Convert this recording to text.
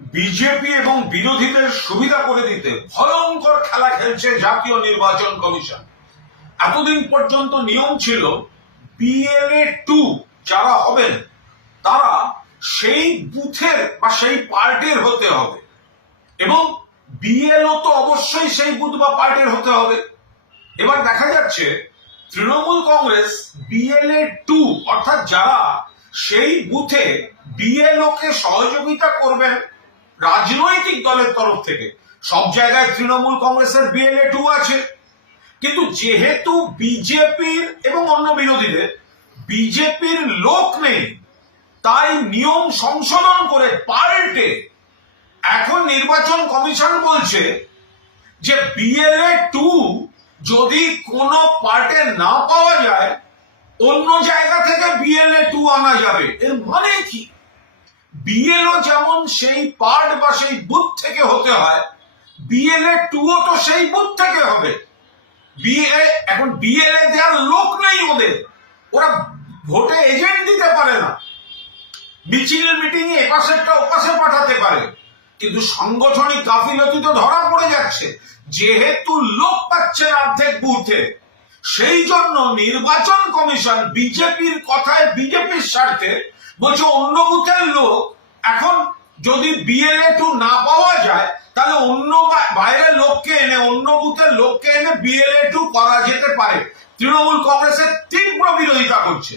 BJP এবং বিরোধীদের সুবিধা করে দিতে ভয়ঙ্কর খেলা খেলছে জাতীয় নির্বাচন কমিশন। এতদিন পর্যন্ত নিয়ম ছিল বিএলএ 2 যারা হবেন তারা সেই বুথের বা সেই পার্টির হতে হবে, এবং বিএলও তো অবশ্যই সেই বুথ বা পার্টির হতে হবে। এবার দেখা যাচ্ছে তৃণমূল কংগ্রেস বিএলএ 2 অর্থাৎ যারা সেই বুথে বিএলও কে সহযোগিতা করবেন রাজনৈতিক দলের তরফ থেকে, সব জায়গায় তৃণমূল কংগ্রেসের বিএলএ 2 আছে, কিন্তু যেহেতু বিজেপির এবং অন্য বিরোধীদের বিজেপির লোক নেই, তাই নিয়ম সংশোধন করে পাল্টে এখন নির্বাচন কমিশন বলছে যে বিএলএ 2 যদি কোনো পার্টে না পাওয়া যায় অন্য জায়গা থেকে বিএলএ 2 আনা যাবে। এর মানে কি? বিএলও যেমন সেই পার্ট বা সেই বুথ থেকে হতে হয়, বিএলএ 2ও তো সেই বুথ থেকে হবে। এখন বিএলএ দেওয়ার লোক নেই ওদের, ওরা ভোটে এজেন্ট দিতে পারে না, মিছিল মিটিং এ এপাশেরটা ওপাশে পাঠাতে পারে, কিন্তু সাংগঠনিক গাফিলতি তো ধরা পড়ে যাচ্ছে। যেহেতু লোক পাচ্ছেন অর্ধেক বুথে, সেই জন্য নির্বাচন কমিশন বিজেপির কথায় বিজেপির স্বার্থে বলছে অন্য বুথের লোক, এখন যদি বিএলএ 2 না পাওয়া যায় তাহলে অন্য বাইরের লোককে এনে, অন্য বুথের লোককে এনে বিএলএ 2 করা যেতে পারে। তৃণমূল কংগ্রেসের তীব্র বিরোধিতা করছে।